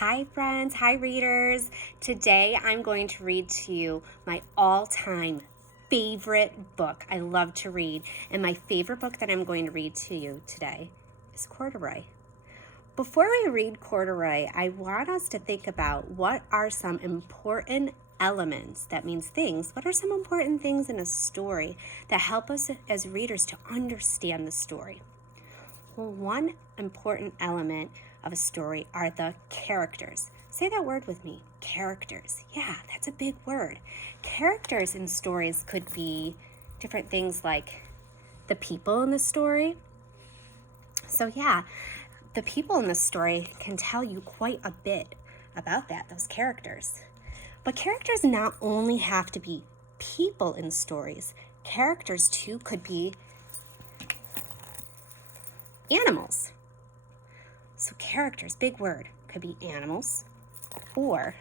Hi friends, hi readers. Today I'm going to read to you my all-time favorite book. I love to read, and my favorite book that I'm going to read to you today is Corduroy. Before we read Corduroy, I want us to think about what are some important elements, that means things, what are some important things in a story that help us as readers to understand the story? Well, one important element of a story are the characters. Say that word with me, characters. Yeah, that's a big word. Characters in stories could be different things like the people in the story. So yeah, the people in the story can tell you quite a bit about those characters. But characters not only have to be people in stories, characters too could be animals. So characters, big word, could be animals or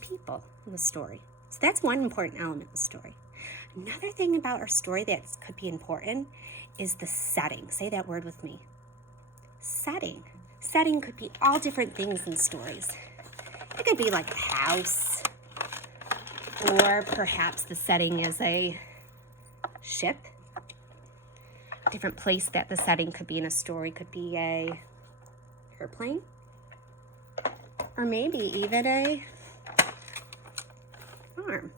people in the story. So that's one important element of the story. Another thing about our story that could be important is the setting. Say that word with me. Setting. Setting could be all different things in stories. It could be like a house, or perhaps the setting is a ship. A different place that the setting could be in a story could be a airplane, or maybe even a farm.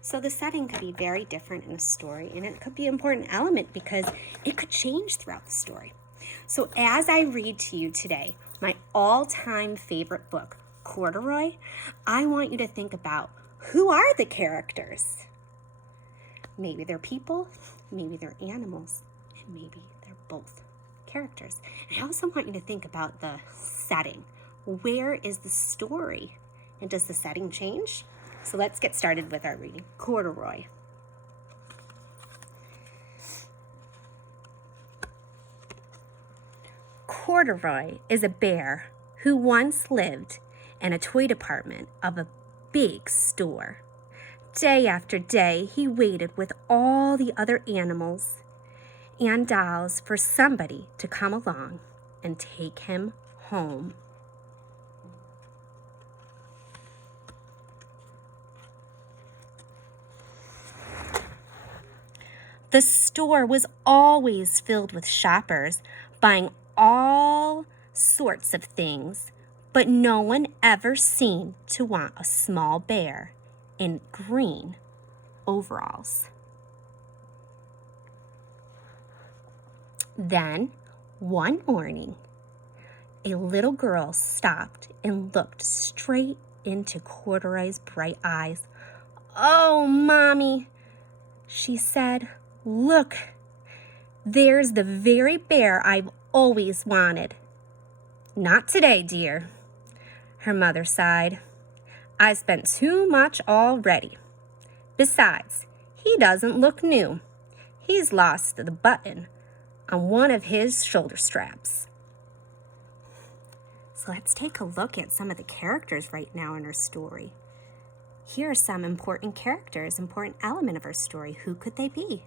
So the setting could be very different in a story, and it could be an important element because it could change throughout the story. So as I read to you today, my all-time favorite book, Corduroy, I want you to think about who are the characters. Maybe they're people, maybe they're animals, and maybe they're both characters. And I also want you to think about the setting. Where is the story? And does the setting change? So let's get started with our reading. Corduroy. Corduroy is a bear who once lived in a toy department of a big store. Day after day, he waited with all the other animals and dolls for somebody to come along and take him home. The store was always filled with shoppers buying all sorts of things, but no one ever seemed to want a small bear in green overalls. Then, one morning, a little girl stopped and looked straight into Corduroy's bright eyes. "Oh, Mommy," she said, "look, there's the very bear I've always wanted." "Not today, dear," her mother sighed. "I spent too much already. Besides, he doesn't look new. He's lost the button on one of his shoulder straps." So let's take a look at some of the characters right now in our story. Here are some important characters, important element of our story. Who could they be?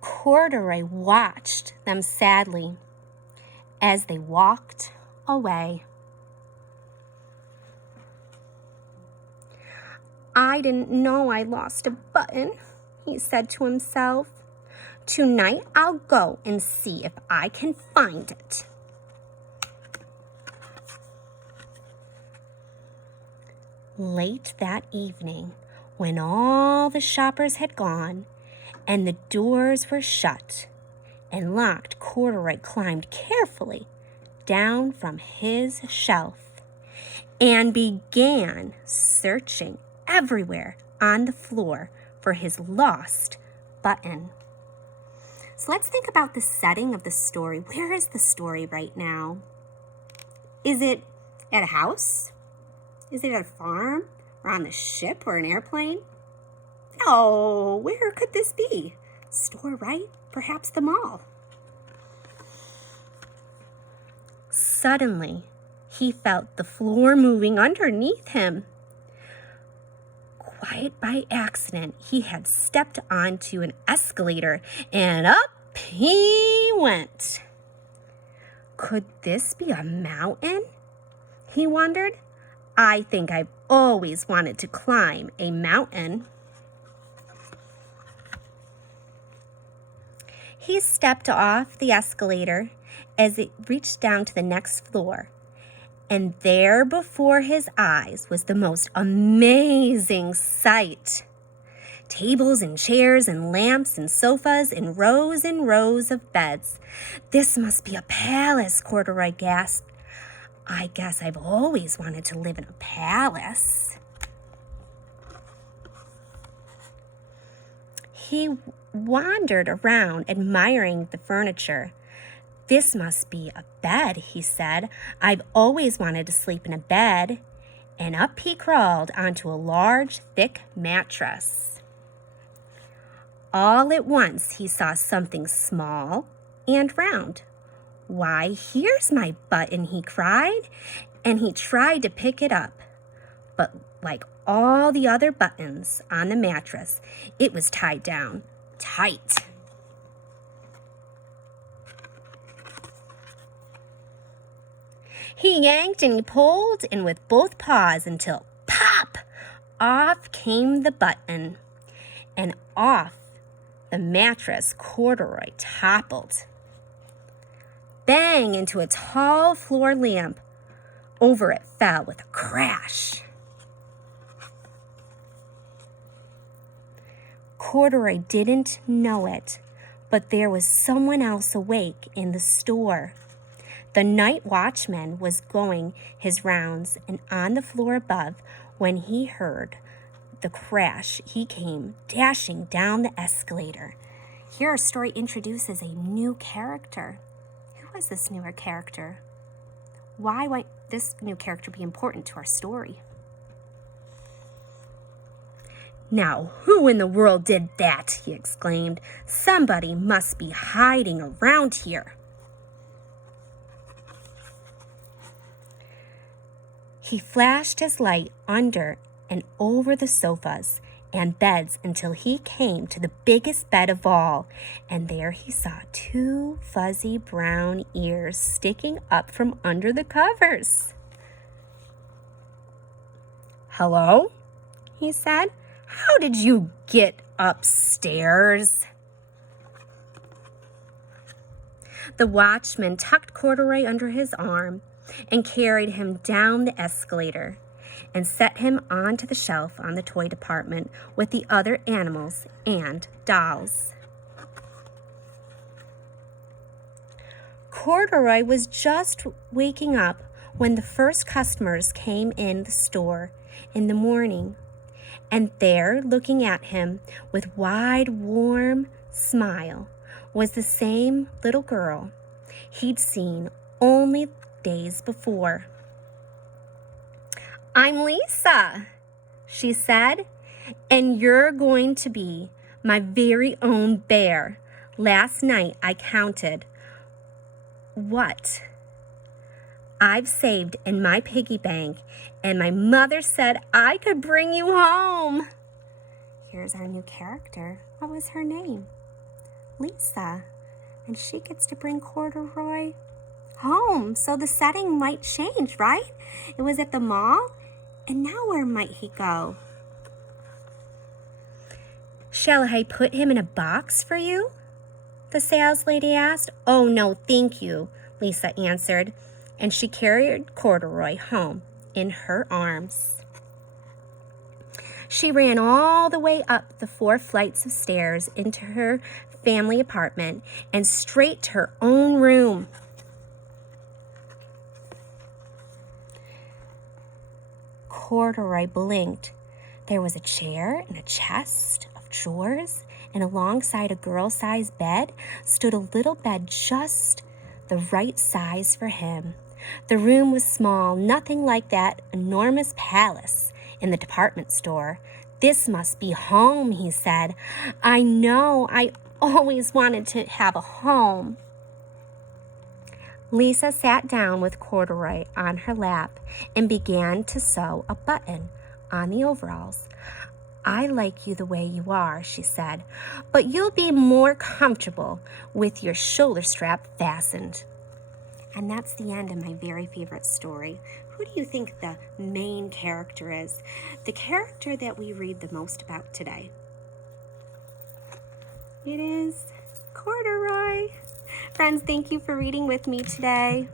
Corduroy watched them sadly as they walked away. "I didn't know I lost a button," he said to himself. "Tonight I'll go and see if I can find it." Late that evening, when all the shoppers had gone and the doors were shut and locked, Corduroy climbed carefully down from his shelf and began searching everywhere on the floor for his lost button. So let's think about the setting of the story. Where is the story right now? Is it at a house? Is it at a farm? Or on the ship or an airplane? No, where could this be? Store, right? Perhaps the mall. Suddenly, he felt the floor moving underneath him. Quite by accident, he had stepped onto an escalator, and up he went. Could this be a mountain? He wondered. I think I've always wanted to climb a mountain. He stepped off the escalator as it reached down to the next floor. And there before his eyes was the most amazing sight. Tables and chairs and lamps and sofas and rows of beds. This must be a palace, Corduroy gasped. I guess I've always wanted to live in a palace. He wandered around admiring the furniture. This must be a bed, he said. I've always wanted to sleep in a bed. And up he crawled onto a large, thick mattress. All at once, he saw something small and round. Why, here's my button, he cried, and he tried to pick it up. But like all the other buttons on the mattress, it was tied down tight. He yanked and he pulled, and with both paws until pop, off came the button, and off the mattress Corduroy toppled. Bang into a tall floor lamp. Over it fell with a crash. Corduroy didn't know it, but there was someone else awake in the store. The night watchman was going his rounds, and on the floor above, when he heard the crash, he came dashing down the escalator. Here our story introduces a new character. Who was this newer character? Why might this new character be important to our story? Now, who in the world did that? He exclaimed. Somebody must be hiding around here. He flashed his light under and over the sofas and beds until he came to the biggest bed of all, and there he saw 2 fuzzy brown ears sticking up from under the covers. Hello? He said. How did you get upstairs? The watchman tucked Corduroy under his arm and carried him down the escalator and set him onto the shelf on the toy department with the other animals and dolls. Corduroy was just waking up when the first customers came in the store in the morning, and there, looking at him with wide, warm smile, was the same little girl he'd seen only days before. I'm Lisa, she said, and you're going to be my very own bear. Last night I counted what I've saved in my piggy bank, and my mother said I could bring you home. Here's our new character. What was her name? Lisa. And she gets to bring Corduroy home. So the setting might change, right? It was at the mall. And now where might he go? Shall I put him in a box for you? The sales lady asked. Oh, no, thank you, Lisa answered. And she carried Corduroy home in her arms. She ran all the way up the 4 flights of stairs into her family apartment and straight to her own room. Corduroy blinked. There was a chair and a chest of drawers, and alongside a girl-sized bed stood a little bed just the right size for him. The room was small, nothing like that enormous palace in the department store. This must be home, he said. I know, I always wanted to have a home. Lisa sat down with Corduroy on her lap and began to sew a button on the overalls. I like you the way you are, she said, but you'll be more comfortable with your shoulder strap fastened. And that's the end of my very favorite story. Who do you think the main character is? The character that we read the most about today. It is Corduroy. Friends, thank you for reading with me today.